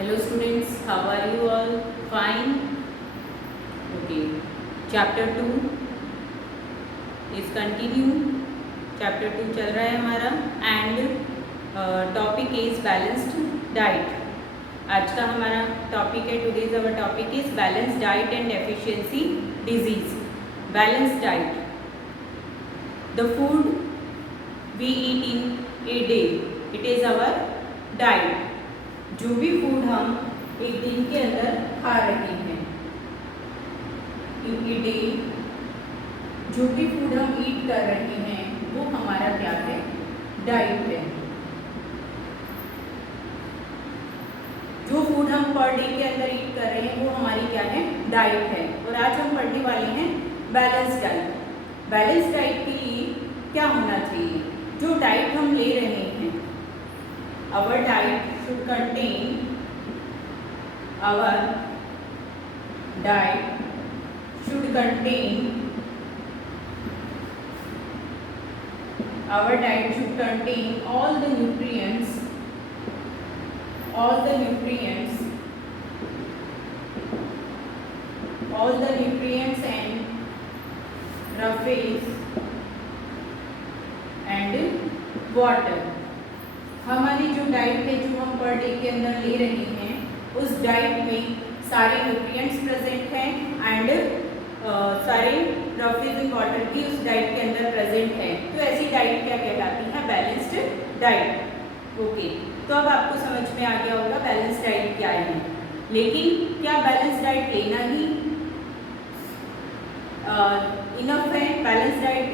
Hello students, how are you all? Fine? Okay. Chapter 2 is continue. Chapter 2 चल रहा है हमारा and topic is balanced diet. आज का हमारा टॉपिक है, today's our topic is balanced diet and deficiency disease. Balanced diet. The food we eat in a day, it is our diet. जो भी फूड हम एक दिन के अंदर खा रहे हैं, इन ए डे जो भी फूड हम ईट कर रहे हैं वो हमारा क्या है? डाइट है। जो फूड हम पर डे के अंदर ईट कर रहे हैं वो हमारी क्या है? डाइट है। और आज हम पढ़ने वाले हैं बैलेंस डाइट। बैलेंस डाइट के लिए क्या होना चाहिए? जो डाइट हम ले रहे हैं, our diet should contain our diet should contain our diet should contain all the nutrients and roughage and water। हमारी जो डाइट है, जो हम पर डे के अंदर ले रहे हैं, उस डाइट में सारे न्यूट्रिएंट्स प्रेजेंट हैं एंड सारे रफेज एंड वाटर भी उस डाइट के अंदर प्रेजेंट है। तो ऐसी डाइट क्या कहलाती है? Balanced diet. ओके, तो अब आपको समझ में आ गया होगा बैलेंस डाइट क्या है। लेकिन क्या बैलेंस डाइट लेना ही इनफ है? बैलेंस डाइट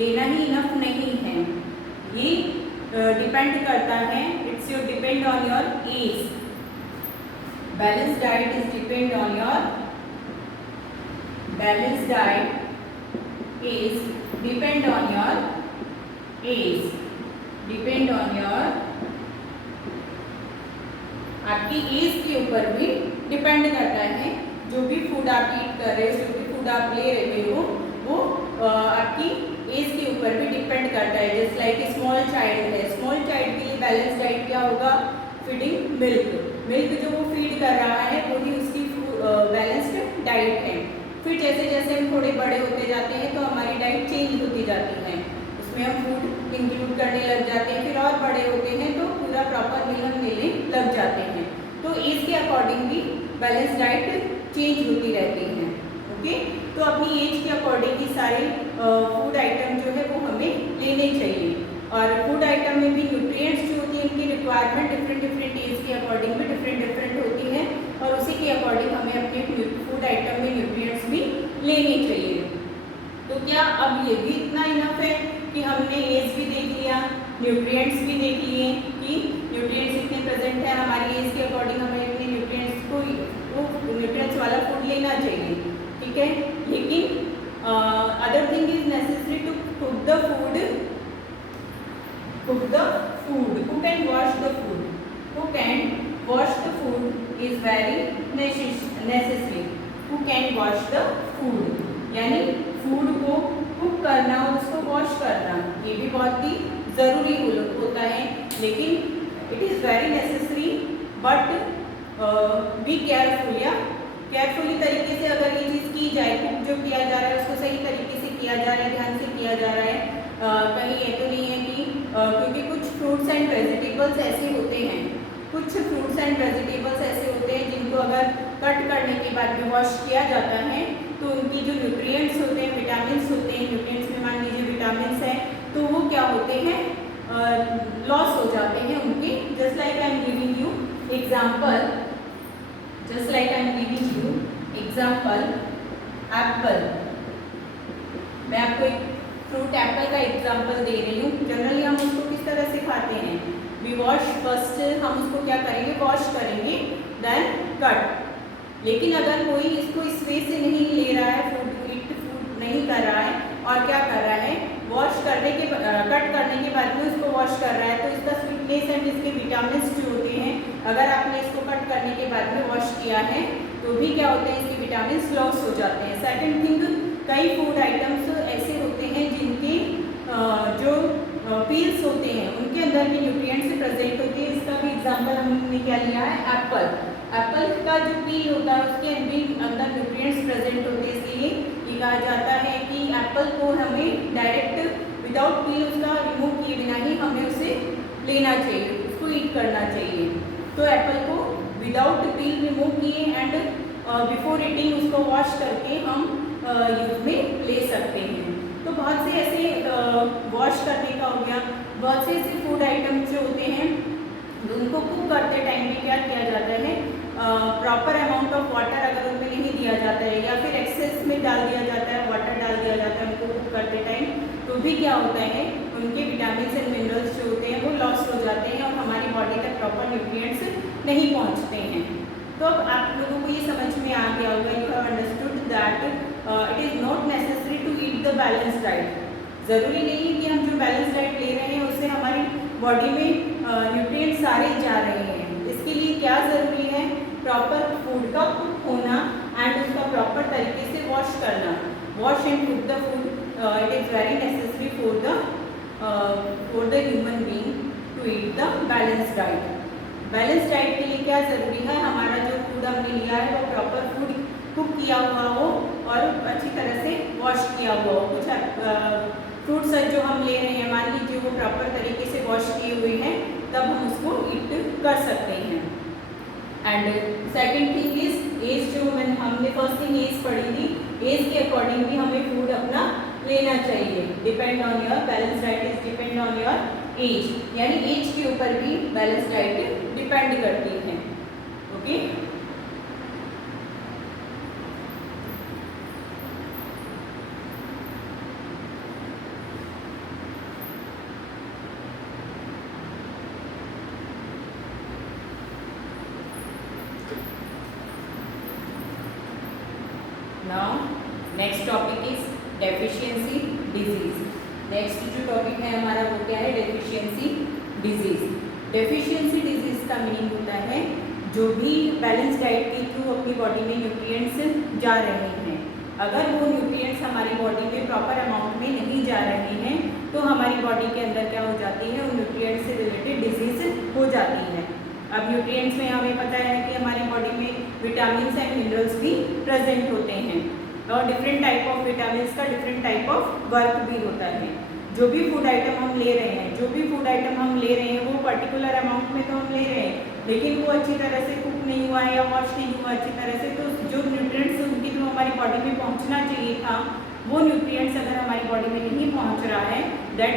लेना ही इनफ नहीं है। ये डिपेंड करता है, it's your depend on your age. Balance diet is depend on your balance diet is depend on your age, depend on your आपकी एज के ऊपर भी डिपेंड करता है। जो भी फूड आप ईट कर रहे हो, जो भी फूड आप ले रहे हो, वो आपकी एज के ऊपर भी डिपेंड करता है। जैसे लाइक स्मॉल चाइल्ड है, स्मॉल चाइल्ड के लिए बैलेंस डाइट क्या होगा? फीडिंग मिल्क जो वो फीड कर रहा है वही उसकी बैलेंस्ड डाइट है। फिर जैसे जैसे हम थोड़े बड़े होते जाते हैं तो हमारी डाइट चेंज होती जाती है, उसमें हम फूड इंक्लूड करने लग जाते हैं। फिर और बड़े होते हैं तो पूरा प्रॉपर मील हम लेने लग जाते हैं। तो एज के अकॉर्डिंग भी बैलेंस डाइट चेंज होती रहती है। ओके, तो अपनी एज के अकॉर्डिंग ही सारे फूड आइटम जो है वो हमें लेने चाहिए। और फूड आइटम में भी न्यूट्रिएंट्स जो होती है, उनकी रिक्वायरमेंट डिफरेंट एज के अकॉर्डिंग भी डिफरेंट होती है, और उसी के अकॉर्डिंग हमें अपने फूड आइटम में न्यूट्रिएंट्स भी लेने चाहिए। तो क्या अब ये भी इतना इनफ है कि हमने एज भी देख लिया, न्यूट्रिएंट्स भी देख लिए कि न्यूट्रिएंट्स इतने प्रेजेंट है, हमारी एज के अकॉर्डिंग हमें अपने न्यूट्रिएंट्स को न्यूट्रिएंट्स वाला फूड लेना चाहिए, ठीक है। लेकिन other thing is necessary to cook the food, cook and wash the food, cook and wash the food is very necessary। cook and wash the food यानी फूड को कुक करना और उसको वॉश करना, ये भी बहुत ही ज़रूरी होता है। लेकिन it is very necessary, but be careful, या केयरफुली तरीके से अगर ये चीज़ की जाए, कुक जो किया जा रहा है उसको सही तरीके से किया जा रहा है, ध्यान से किया जा रहा है। कहीं ये तो नहीं है कि क्योंकि कुछ फ्रूट्स एंड वेजिटेबल्स ऐसे होते हैं, जिनको अगर कट करने के बाद में वॉश किया जाता है तो उनकी जो न्यूट्रिएंट्स होते हैं, विटामिन्स होते हैं, न्यूट्रिएंट्स में मान लीजिए विटामिन्स हैं, तो वो क्या होते हैं? लॉस हो जाते हैं उनके। Just like I am giving you example, Apple. मैं आपको एक फ्रूट एप्पल का एग्जाम्पल दे रही हूँ। जनरली हम उसको किस तरह से खाते हैं? वी वॉश, फर्स्ट हम उसको क्या करेंगे? वॉश करेंगे, देन कट। लेकिन अगर कोई इसको इस वे से नहीं ले रहा है, फूड नहीं कर रहा है और क्या कर रहा है? कट करने के बाद में उसको वॉश कर रहा है, तो इसका स्वीटनेस एंड इसके विटामिन्स जो होते हैं, अगर आपने इसको कट करने के बाद में वॉश किया है तो भी क्या होते हैं? इसके विटामिन्स लॉस हो जाते हैं। सेकंड थिंग, कई फूड आइटम्स ऐसे होते हैं जिनके जो पील्स होते हैं उनके अंदर भी न्यूट्रिएंट्स प्रेजेंट होती है। इसका भी एग्जांपल हमने क्या लिया है, एप्पल। एप्पल का जो पील होता है उसके अंदर न्यूट्रिएंट्स प्रेजेंट होते हैं, इसलिए ये कहा जाता है कि एप्पल को हमें डायरेक्ट विदाउट पील उसका रिमूव किए बिना ही हमें उसे लेना चाहिए, उसको ईट करना चाहिए। तो एप्पल को विदाउट पील रिमूव किए एंड बिफोर ईटिंग उसको वॉश करके हम यूज में ले सकते हैं। तो बहुत से ऐसे वॉश करने का हो गया, बहुत से ऐसे फूड आइटम्स जो होते हैं उनको कुक करते टाइम में क्या किया जाता है, प्रॉपर अमाउंट ऑफ वाटर अगर उनमें नहीं दिया जाता है या फिर एक्सेस में डाल दिया जाता है, वाटर डाल दिया जाता है उनको कुक करते टाइम, तो भी क्या होता है उनके विटामिन एंड मिनरल्स जो होते हैं वो लॉस हो जाते हैं और हमारी बॉडी तक प्रॉपर न्यूट्रिएंट्स नहीं पहुंचते हैं। तो अब आप लोगों को ये समझ में आ गया होगा, you have understood that it is not necessary to eat the balance diet. ज़रूरी नहीं है कि हम जो बैलेंस डाइट ले रहे हैं उससे हमारी बॉडी में न्यूट्रिएंट्स सारे जा रहे हैं। इसके लिए क्या ज़रूरी है, प्रॉपर फूड का कुक होना एंड उसका प्रॉपर तरीके से वॉश करना। Wash and cook the food, it is very necessary for the human being to eat the balance diet. Balance diet के लिए क्या ज़रूरी है, हमारा जो फूड हमने लिया है वो प्रॉपर फूड कुक किया हुआ हो और अच्छी तरह से वॉश किया हुआ हो। कुछ फ्रूट्स जो हम ले रहे हैं मान लीजिए वो प्रॉपर तरीके से वॉश किए हुए हैं, तब हम उसको ईट कर सकते हैं। And second thing is as, जो हमने फर्स्ट थिंग एज पढ़ी थी, एज के अकॉर्डिंग भी हमें फूड अपना लेना चाहिए। Depend on your balance diet is depend on your age, यानी एज के ऊपर भी बैलेंस डाइट डिपेंड करती है। Okay, now next topic is deficiency disease. Next जो टॉपिक है हमारा वो क्या है, डेफिशिएंसी डिजीज। डेफिशिएंसी डिजीज का मीनिंग होता है जो भी बैलेंस डाइट के थ्रू अपनी बॉडी में न्यूट्रिएंट्स जा रहे हैं, अगर वो न्यूट्रिएंट्स हमारी बॉडी में प्रॉपर अमाउंट में नहीं जा रहे हैं तो हमारी बॉडी के अंदर क्या हो जाती है, उन न्यूट्रिएंट्स से रिलेटेड डिजीज हो जाती है। अब न्यूट्रिएंट्स में हमें पता है कि हमारी बॉडी में विटामिन एंड मिनरल्स भी प्रेजेंट होते हैं और डिफरेंट टाइप ऑफ विटामिन का डिफरेंट टाइप ऑफ वर्क भी होता है। जो भी फूड आइटम हम ले रहे हैं, जो भी फूड आइटम हम ले रहे हैं वो पर्टिकुलर अमाउंट में तो हम ले रहे हैं, लेकिन वो अच्छी तरह से कुक नहीं हुआ है या वॉश नहीं हुआ अच्छी तरह से, तो जो न्यूट्रिएंट्स उनके थ्रू हमारी बॉडी में पहुंचना चाहिए था वो न्यूट्रिएंट्स अगर हमारी बॉडी में नहीं पहुंच रहा है, दैट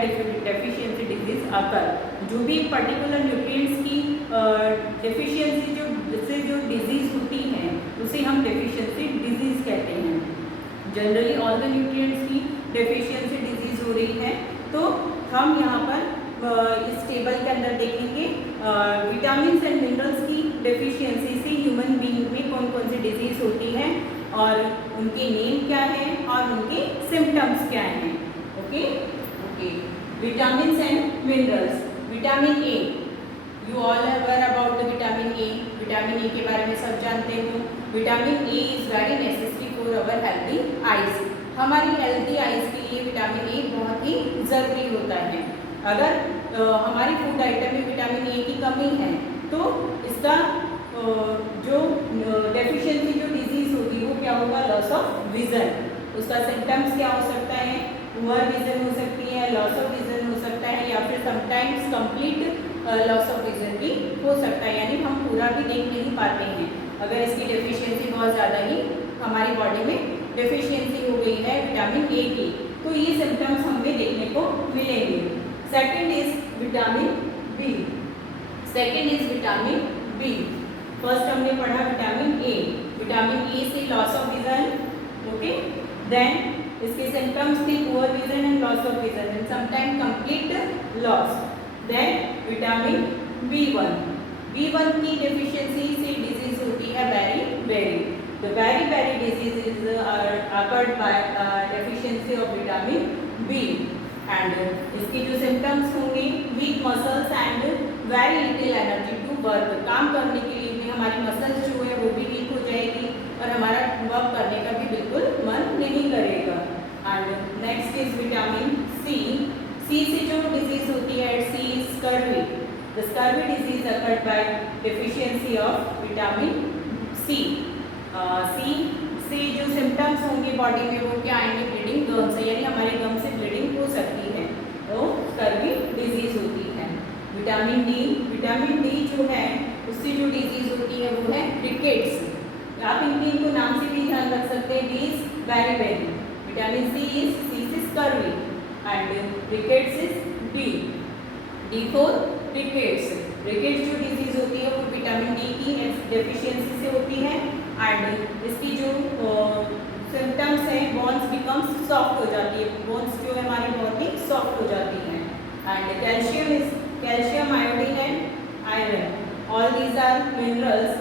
डेफिशिएंसी डिजीज अकर। जो भी पर्टिकुलर न्यूट्रिएंट्स की डेफिशिएंसी जिससे जो डिजीज होती है उसे हम डेफिशिएंसी डिजीज कहते हैं। जनरली ऑल द न्यूट्रिएंट्स की डेफिशिएंसी डिजीज हो रही है, तो हम यहाँ पर इस टेबल के अंदर देखेंगे विटामिन एंड मिनरल्स की डेफिशिएंसी से ह्यूमन बीइंग में कौन कौन सी डिजीज होती हैं और उनके नेम क्या है और उनके सिम्टम्स क्या हैं। Okay okay, vitamin and minerals. Vitamin A, you all aware about the vitamin A. Vitamin ए के बारे में सब जानते हो। Vitamin A is very necessary for our healthy eyes. हमारी हेल्दी आइज के लिए विटामिन ए बहुत ही ज़रूरी होता है। अगर हमारी फूड आइटम में विटामिन ए की कमी है तो इसका जो डेफिशिएंसी जो डिजीज होगी वो क्या होगा, लॉस ऑफ विजन। उसका सिम्टम्स क्या हो सकता है, पुअर विजन हो सकती है, लॉस ऑफ विजन हो सकता है या फिर sometimes complete loss of vision भी हो सकता है, यानी हम पूरा भी देख नहीं पाते हैं अगर इसकी डेफिशिएंसी बहुत ज़्यादा ही हमारी बॉडी में डेफिशिएंसी हो गई है विटामिन ए की, तो ये सिम्टम्स हमें देखने को मिलेंगे। Second is vitamin B. Second is vitamin B. First हमने पढ़ा विटामिन ए। विटामिन ए से loss of vision, okay, then इसके सिम्टम्स थी poor vision and loss of vision and sometime complete loss. Then vitamin B1। B1 की deficiency से disease होती है बेरी। The beriberi disease is occurred by deficiency of vitamin B and इसकी जो symptoms होंगे weak muscles and very little energy to work। काम करने के लिए भी हमारी मसल्स जो है वो भी वीक हो जाएगी और हमारा वर्क करने का भी बिल्कुल मन नहीं करेगा। And next is vitamin C. C से जो डिजीज होती है C is scurvy. The scurvy disease occurred by deficiency of vitamin C. C से जो सिम्टम्स होंगे बॉडी में वो क्या आएंगे, ब्लीडिंग गम से, यानी हमारे गम से ब्लीडिंग हो सकती है, तो स्कर्वी डिजीज होती है। विटामिन डी जो है उससे जो डिजीज होती है वो है रिकेट्स। आप इनको नाम से भी ध्यान रख सकते हैं, D is beri, vitamin C से scurvy and rickets is D for rickets. Rickets जो डिजीज होती है वो विटामिन डी की डेफिशिएंसी से होती है एंड इसकी जो सिम्टम्स हैं, बोन्स बिकम्स सॉफ्ट हो जाती है, बोन्स जो है हमारी बॉडी सॉफ्ट हो जाती है। And calcium, iodine and iron, all these are minerals.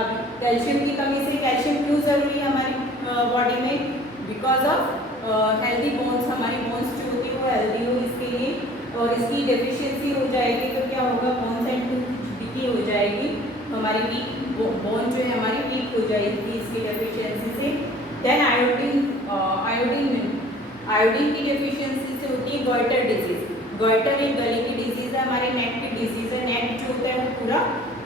अब कैल्शियम की कमी से, कैल्शियम क्यों जरूरी है हमारी बॉडी में, बिकॉज ऑफ हेल्दी बोन्स, हमारी बोन्स जो होती है वो हेल्दी हो इसके लिए, और इसकी डेफिशिएंसी हो जाएगी तो क्या होगा, बोन्स एंड टूथ डिके हो जाएगी, हमारी वीक बोन जो है हमारी वीक हो जाएगी इसकी डेफिशिएंसी से। देन आयोडीन की डेफिशिएंसी से होती है गॉइटर डिजीज। गॉइटर एक गले की डिजीज है, हमारे नेक की डिजीज है। नेक जो होता है वो पूरा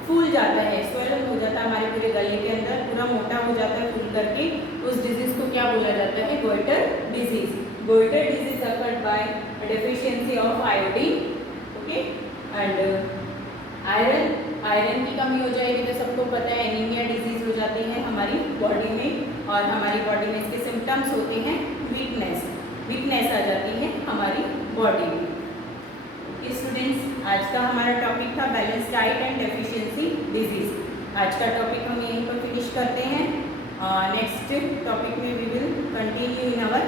फूल जाता है, स्वेलन हो जाता है हमारे पूरे गले के अंदर, पूरा मोटा हो जाता है फूल करके, उस डिजीज को क्या बोला जाता है, goitre disease. Goitre disease occurred by deficiency of iodine, okay. And iron की कमी हो जाएगी तो सबको पता है एनीमिया डिजीज हो जाती है हमारी बॉडी में, और हमारी बॉडी में इसके सिम्टम्स होते हैं वीकनेस आ जाती है हमारी बॉडी में। ओके स्टूडेंट्स, आज का हमारा टॉपिक था balance diet and deficiency disease. आज का टॉपिक हम यहीं पर फिनिश करते हैं। नेक्स्ट टॉपिक में we will continue in our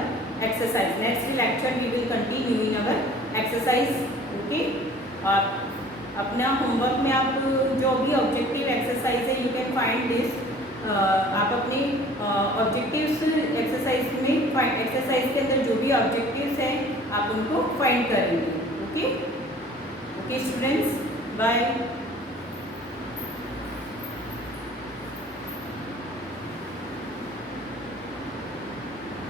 exercise, next lecture we will continue in our exercise, okay. अपना होमवर्क में आप जो भी ऑब्जेक्टिव एक्सरसाइज है यू कैन फाइंड दिस, आप अपने ऑब्जेक्टिव्स एक्सरसाइज में एक्सरसाइज के अंदर जो भी ऑब्जेक्टिव्स हैं आप उनको फाइंड करेंगे, ओके। Okay students, bye.